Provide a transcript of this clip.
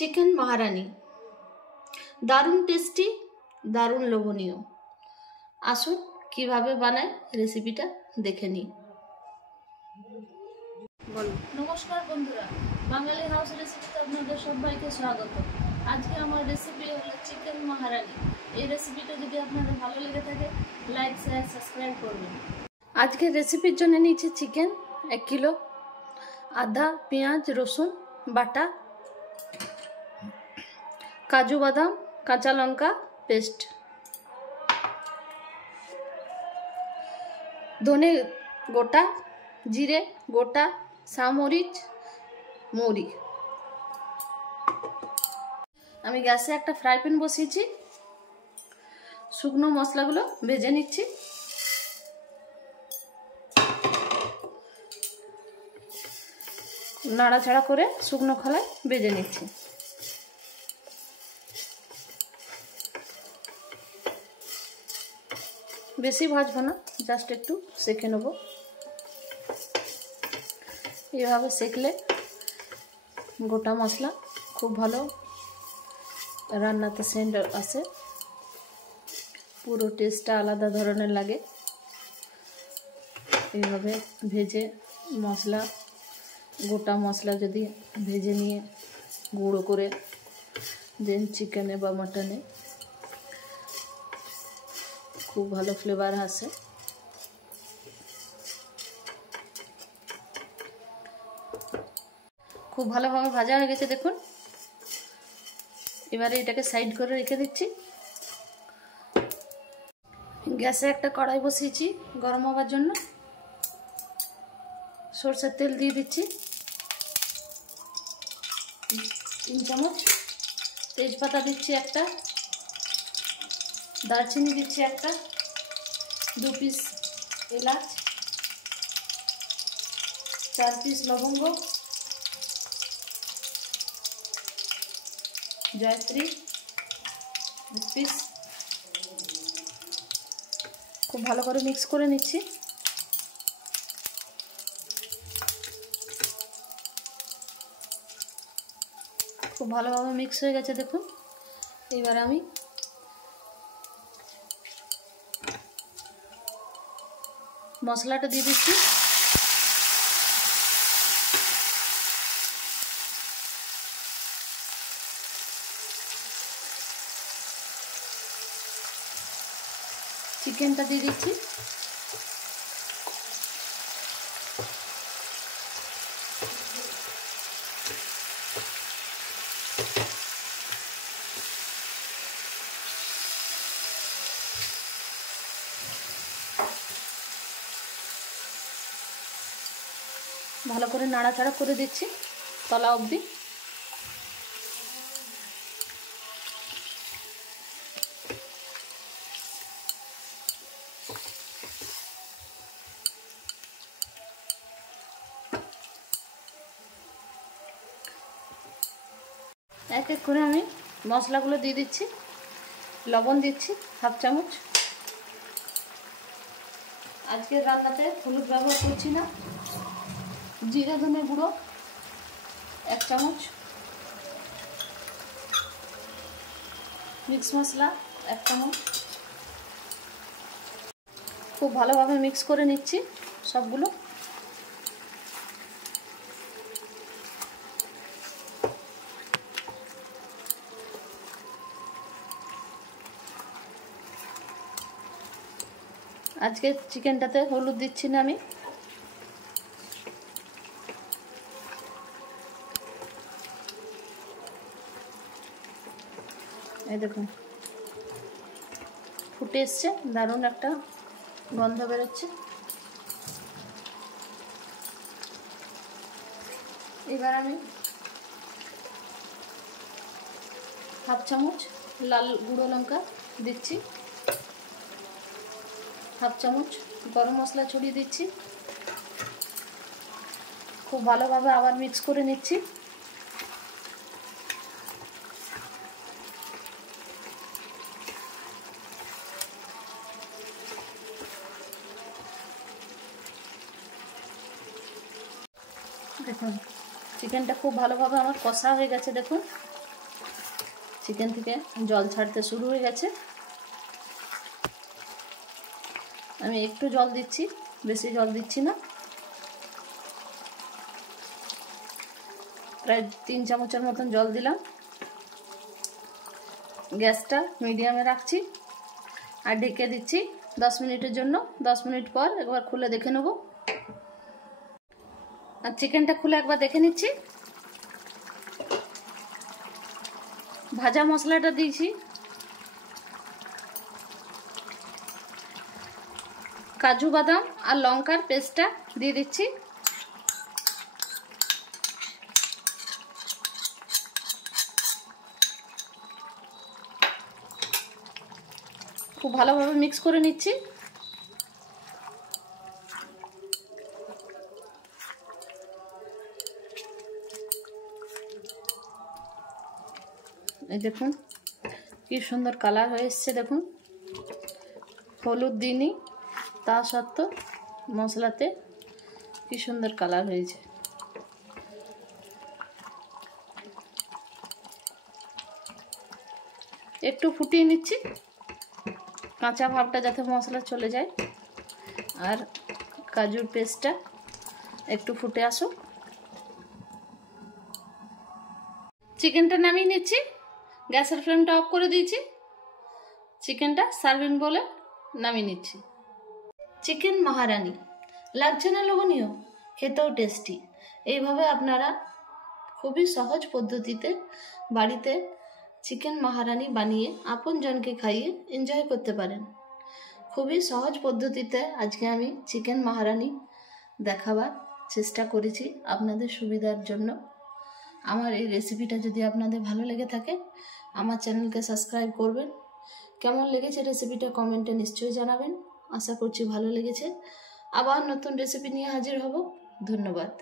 চিকেন মহারানী, দারুণ টেস্টি, দারুণ লোভনীয়। আসুন কিভাবে বানায় রেসিপিটা দেখে নিই। নমস্কার বন্ধুরা, বাঙালি হাউস রেসিপিতে আপনাদের সবাইকে স্বাগত। আজকে আমার রেসিপি হলো চিকেন মহারানী। এই রেসিপিটা যদি আপনাদের ভালো লেগে থাকে লাইক শেয়ার সাবস্ক্রাইব করবেন। আজকের রেসিপির জন্য নিয়েছি চিকেন 1 কিলো, আদা পেঁয়াজ রসুন বাটা, কাজু বাদাম কাঁচা লঙ্কা পেস্ট, ধনে গোটা, জিরে গোটা, সামরিচ, মৌরি। আমি গ্যাসে একটা ফ্রাই প্যান বসিয়েছি, শুকনো মশলাগুলো ভেজে নিচ্ছি। নাড়াচাড়া করে শুকনো খোলায় ভেজে নিচ্ছি। বেশি ভাজবো না, জাস্ট একটু সেঁকে নেব। এভাবে সেঁকলে গোটা মশলা খুব ভালো রান্নাতে সেন্ট আসে, পুরো টেস্টটা আলাদা ধরনের লাগে। এইভাবে ভেজে মশলা, গোটা মশলা যদি ভেজে নিয়ে গুঁড়ো করে দেন চিকেনে বা মাটনে, খুব ভালো ফ্লেভার আসে। খুব ভালোভাবে ভাজা হয়ে গেছে দেখুন। এবারে এটাকে সাইড করে রেখে দিচ্ছি। গ্যাসে একটা কড়াই বসিয়েছি গরম হওয়ার জন্য। সরষের তেল দিয়ে দিচ্ছি 3 চামচ, তেজপাতা দিচ্ছি একটা, দারচিনি দিচ্ছি একটা, 2 পিস এলাচ, 4 পিস লবঙ্গ, জয়ত্রী 1 পিস। খুব ভালো করে মিক্স করে নিচ্ছি। খুব ভালোভাবে মিক্স হয়ে গেছে দেখুন। এবার আমি মশলাটা দিয়ে দিচ্ছি। চিকেনটা দিয়ে দিচ্ছি। ভালো করে নাড়াচাড়া করে দিচ্ছি তলা অবধি। এক এক করে আমি মশলাগুলো দিয়ে দিচ্ছি। লবণ দিচ্ছি 1/2 চামচ। আজকের রান্নাতে হলুদ ব্যবহার করছি না। জিরে ধনে গুঁড়ো 1 চামচ, মিক্স মশলা 1 চামচ। খুব ভালোভাবে মিক্স করে নিচ্ছি সবগুলো। আজকে চিকেনটাতে হলুদ দিচ্ছি না আমি। এই দেখুন ফুটে এসছে, দারুণ একটা গন্ধ বেরোচ্ছে। এবার আমি 1/2 চামচ লাল গুঁড়ো লঙ্কা দিচ্ছি, 1/2 চামচ গরম মশলা ছড়িয়ে দিচ্ছি। খুব ভালোভাবে আবার মিক্স করে নিচ্ছি। দেখুন চিকেনটা খুব ভালোভাবে আমার কষা হয়ে গেছে দেখুন। চিকেন থেকে জল ছাড়তে শুরু হয়ে গেছে। আমি একটু জল দিচ্ছি, বেশি জল দিচ্ছি না। প্রায় 3 চামচের মতন জল দিলাম। গ্যাসটা মিডিয়ামে রাখছি আর ঢেকে দিচ্ছি 10 মিনিটের জন্য। 10 মিনিট পর একবার খুলে দেখে নেব। আর চিকেনটা খুলে একবার দেখে নিচ্ছি। ভাজা মশলাটা দিয়েছি, কাজু বাদাম আর লঙ্কার পেস্টটা দিয়ে দিচ্ছি। খুব ভালোভাবে মিক্স করে নিচ্ছি। এই দেখুন কি সুন্দর কালার হয়ে এসছে। দেখুন হলুদ দিইনি, তা সত্ত্বেও মশলাতে কি সুন্দর কালার হয়েছে। একটু ফুটিয়ে নিচ্ছি, কাঁচা ভাবটা যাতে মশলা চলে যায়। আর কাজুর পেস্টটা একটু ফুটে আসুক। চিকেনটা নামিয়ে নিচ্ছি, গ্যাসের ফ্লেমটা অফ করে দিয়েছি। চিকেনটা সার্ভিং বলে নামিয়ে নিচ্ছি। চিকেন মহারানি লাগছে না লোভনীয়, খেতেও টেস্টি। এইভাবে আপনারা খুবই সহজ পদ্ধতিতে বাড়িতে চিকেন মহারানি বানিয়ে আপনজনকে খাইয়ে এনজয় করতে পারেন। খুবই সহজ পদ্ধতিতে আজকে আমি চিকেন মহারানি দেখাবার চেষ্টা করেছি আপনাদের সুবিধার জন্য। আমার এই রেসিপিটা যদি আপনাদের ভালো লেগে থাকে আমার চ্যানেলকে সাবস্ক্রাইব করবেন। কেমন লেগেছে রেসিপিটা কমেন্টে নিশ্চয়ই জানাবেন। আশা করছি ভালো লেগেছে। আবার নতুন রেসিপি নিয়ে হাজির হব। ধন্যবাদ।